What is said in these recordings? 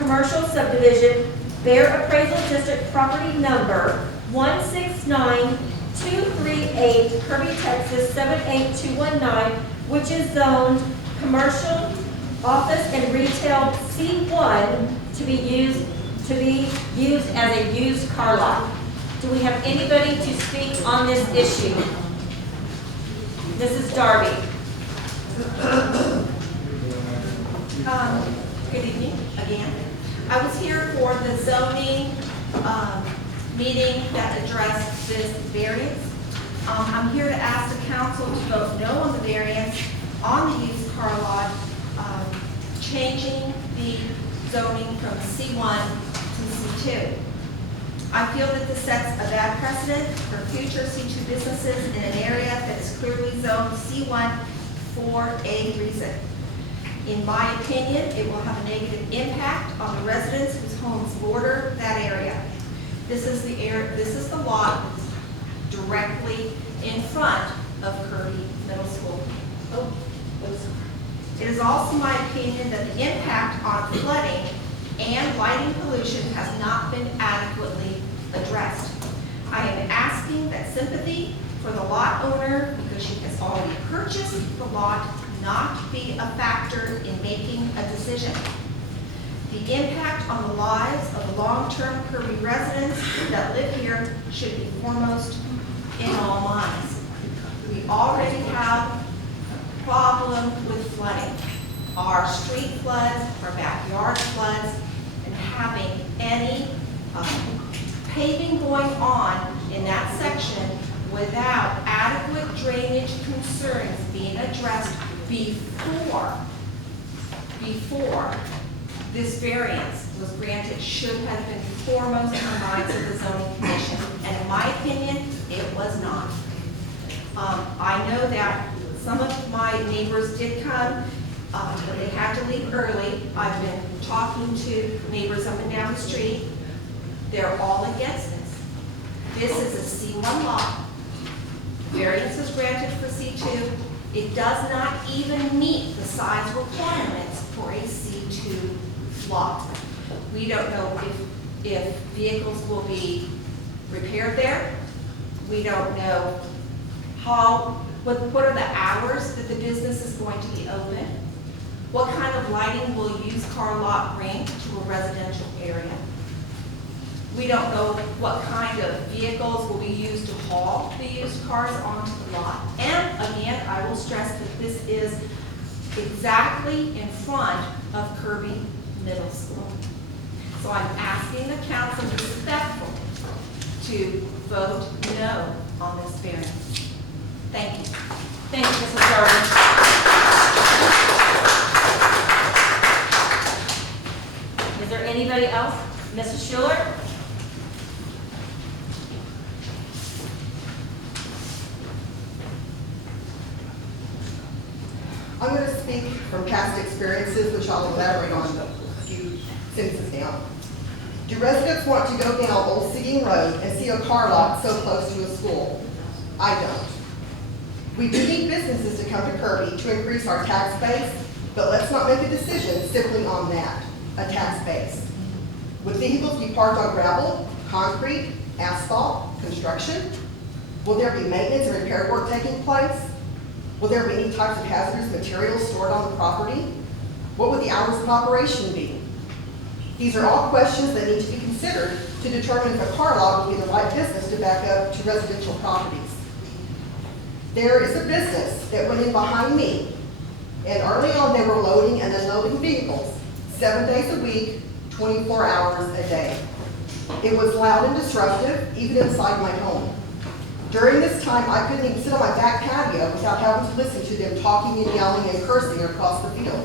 commercial subdivision, Bear Appraisal District, property number 169-238, Kirby, Texas 78219, which is zoned commercial, office, and retail C1 to be used as a used car lot. Do we have anybody to speak on this issue? This is Darby. Good evening again. I was here for the zoning meeting that addressed this variance. I'm here to ask the council to vote no on the variance on the used car lot, changing the zoning from C1 to C2. I feel that this sets a bad precedent for future C2 businesses in an area that is clearly zoned C1 for a reason. In my opinion, it will have a negative impact on the residents whose homes border that area. This is the lot directly in front of Kirby Middle School. It is also my opinion that the impact on flooding and lighting pollution has not been adequately addressed. I am asking that sympathy for the lot owner, because she has already purchased the lot, not be a factor in making a decision. The impact on the lives of the long-term Kirby residents that live here should be foremost in all minds. We already have a problem with flooding. Our street floods, our backyard floods, and having any paving going on in that section without adequate drainage concerns being addressed before this variance was granted should have been foremost in the minds of the zoning commission. And in my opinion, it was not. I know that some of my neighbors did come, but they had to leave early. I've been talking to neighbors up and down the street. They're all against this. This is a C1 lot. Variance is granted for C2. It does not even meet the size requirements for a C2 lot. We don't know if vehicles will be repaired there. We don't know what are the hours that the business is going to be open. What kind of lighting will a used car lot bring to a residential area? We don't know what kind of vehicles will be used to haul the used cars onto the lot. And again, I will stress that this is exactly in front of Kirby Middle School. So I'm asking the council respectfully to vote no on this variance. Thank you. Thank you, Mrs. Darby. Is there anybody else? Mrs. Schuler? I'm going to speak from past experiences, which I'll elaborate on a few sentences now. Do residents want to go down Old Seguin Road and see a car lot so close to a school? I don't. We do need businesses to come to Kirby to increase our tax base, but let's not make a decision simply on that, a tax base. Would vehicles be parked on gravel, concrete, asphalt, construction? Will there be maintenance and repair work taking place? Will there be any types of hazardous materials stored on the property? What would the hours of operation be? These are all questions that need to be considered to determine if a car lot will be the right business to back up to residential properties. There is a business that went in behind me, and early on they were loading and unloading vehicles 7 days a week, 24 hours a day. It was loud and disruptive, even inside my home. During this time, I couldn't even sit on my back patio without having to listen to them talking and yelling and cursing across the field.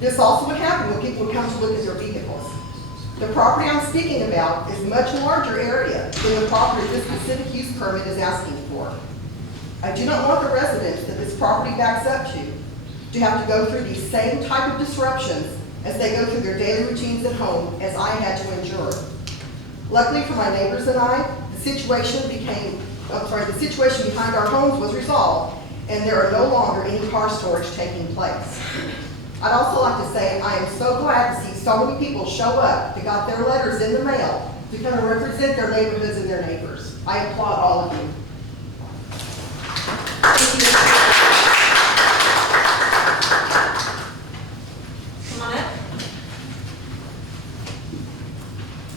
This also would happen when people would come to look at their vehicles. The property I'm speaking about is a much larger area than the property this specific use permit is asking for. I do not want the residents that this property backs up to have to go through these same type of disruptions as they go through their daily routines at home as I had to endure. Luckily for my neighbors and I, the situation behind our homes was resolved, and there are no longer any car storage taking place. I'd also like to say I am so glad to see so many people show up that got their letters in the mail to come and represent their neighborhoods and their neighbors. I applaud all of you. Come on up.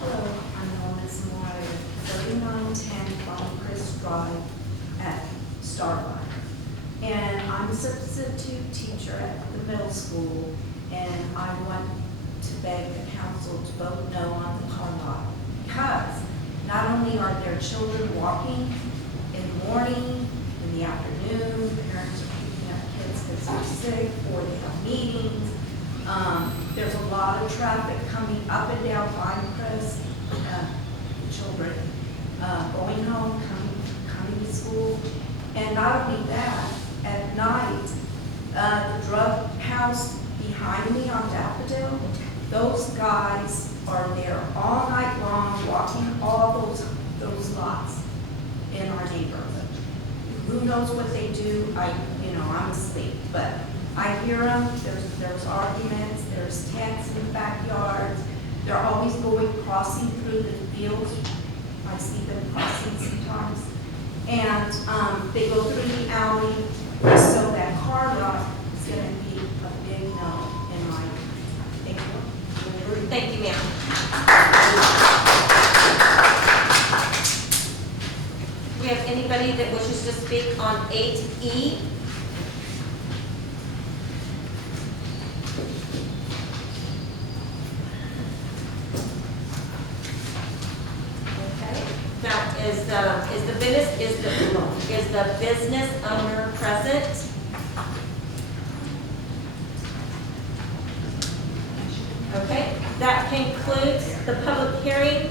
Hello, I'm Ms. Moyer, 3910 Bonncrest Drive at Starlight. And I'm a substitute teacher at the middle school, and I want to beg the council to vote no on the car lot. Because not only are there children walking in the morning, in the afternoon, parents are picking up kids because they're sick or they have meetings. There's a lot of traffic coming up and down Pinecrest, children going home, coming to school. And not only that, at night, the drug house behind me on Daffodil, those guys are there all night long, walking all those lots in our neighborhood. Who knows what they do? I'm asleep, but I hear them. There's arguments. There's tents in the backyards. They're always crossing through the fields. I see them crossing sometimes, and they go through the alley. So that car lot is going to be a big no in my opinion. Thank you. Thank you, ma'am. Do we have anybody that wishes to speak on 8E? Okay. Now, is the business owner present? Okay, that concludes the public hearing.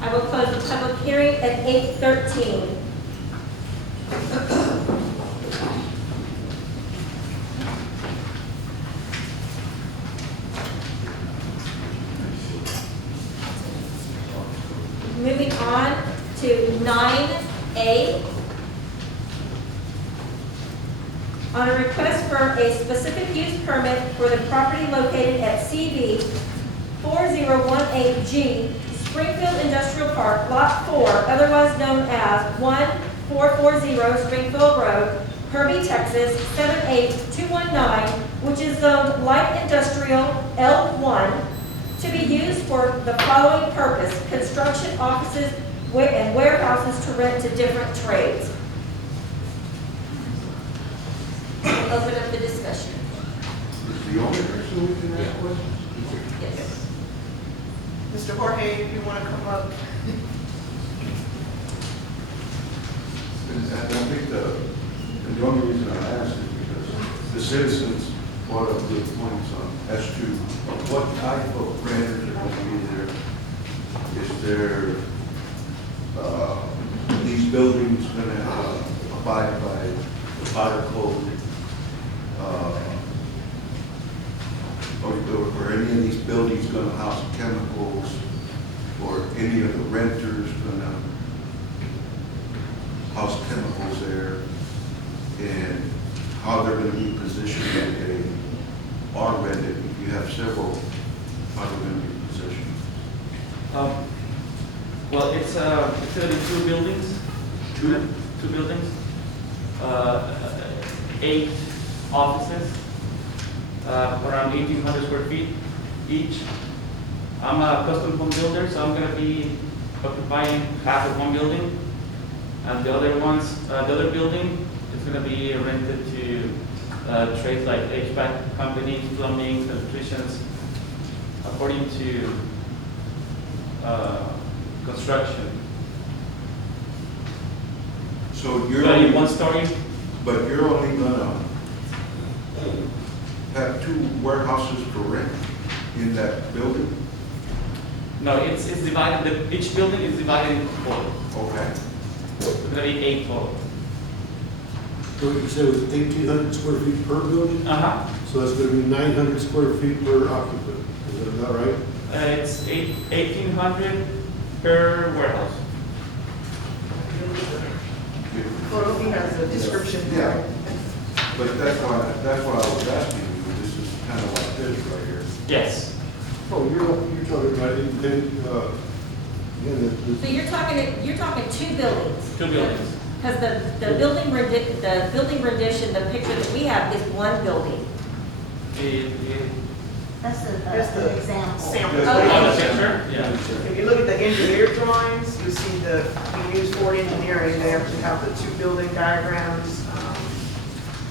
I will close the public hearing at 8:13. Moving on to 9A. On a request for a specific use permit for the property located at CV 4018G, Springfield Industrial Park, Lot 4, otherwise known as 1440 Springfield Road, Kirby, Texas, 78219, which is zoned light industrial L1, to be used for the following purpose: construction, offices, and warehouses to rent to different trades. Open up the discussion. Is the only person who can ask questions? Yes. Mr. Jorge, if you want to come up. And I think the only reason I asked is because the citizens brought up good points on as to what type of renters are going to be there. Is there, these buildings going to abide by the fire code? Or any of these buildings going to house chemicals, or any of the renters going to house chemicals there, and how they're going to be positioned if they are rented. If you have several, how they're going to be positioned. Well, it's going to be two buildings. Two buildings. 8 offices, around 1,800 square feet each. I'm a custom home builder, so I'm going to be occupying half of one building, and the other building is going to be rented to trades like HVAC companies, plumbing, electricians, according to construction. So you're So only, one story. but you're only gonna have 2 warehouses to rent in that building? No, it's divided. Each building is divided into 4. Okay. So it's going to be 8 total. So you said it was 1,800 square feet per building? So that's going to be 900 square feet per occupant. Is that about right? It's 1,800 per warehouse. Cody has a description Yeah. there. But that's why I was asking you, this is kind of like this right here. Yes. Oh, you're talking about independent, again, So you're talking two buildings. Two buildings. Because the building rendition, the picture that we have is one building. That's Just the the example. sample. Okay. On the picture? Yeah. If you look at the engineer drawings, you see we use Ford Engineering, they actually have the two building diagrams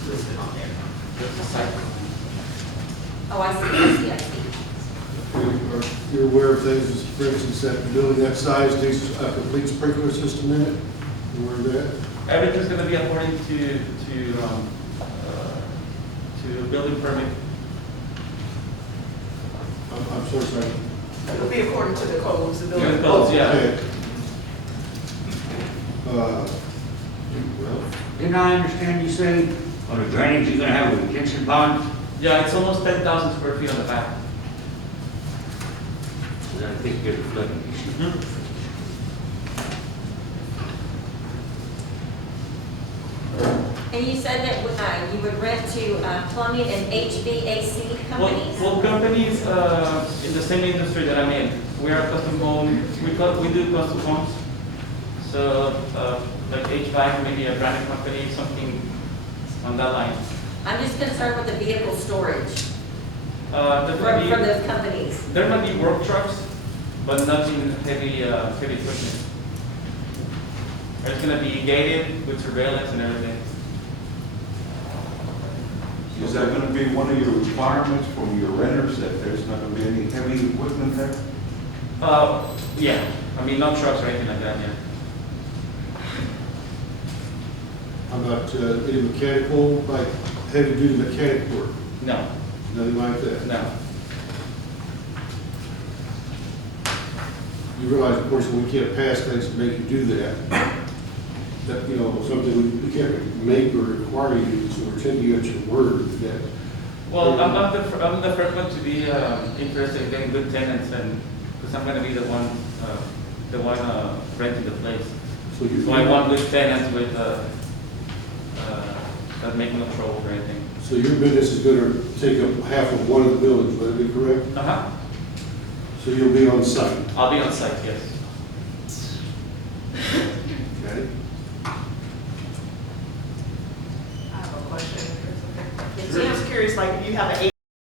listed on there. That's the site. Oh, I see. you're aware of things, for instance, that building that size takes a complete sprinkler system in it? You aware of that? Everything's gonna be according to building permit. I'm so sorry. It'll be according to the codes, the building. Yeah, codes, yeah. Okay. Well, Didn't I understand you say on the drainage, you're gonna have a retention pond? Yeah, it's almost 10,000 square feet on the back. Is that a big, good flooding issue? And you said that you would rent to plumbing and HVAC companies? Well, companies in the same industry that I'm in. We are custom home, we do custom homes. So like HVAC, maybe a branded company, something on that line. I'm just concerned with the vehicle storage There from might be, those companies. there might be work trucks, but nothing heavy equipment. It's gonna be gated with surveillance and everything. Is that gonna be one of your requirements from your renters, that there's not gonna be any heavy equipment there? Yeah, I mean, no trucks or anything like that, yeah. how about any mechanical, like heavy-duty mechanic work? No, Nothing like that? no. You realize, of course, we can't pass things to make you do that. That, you know, something we can't make or require you to, so we're taking you at your word that. Well, I'm the first one to be interested in getting good tenants, and because I'm gonna be the one renting the place. So you. So I want good tenants with that make no trouble or anything. So your business is gonna take up half of one of the buildings, would that be correct? Uh-huh. So you'll be on site, I'll be on site, yes. okay? I have a question. Yes, So I'm ma'am. just curious, like, if you have an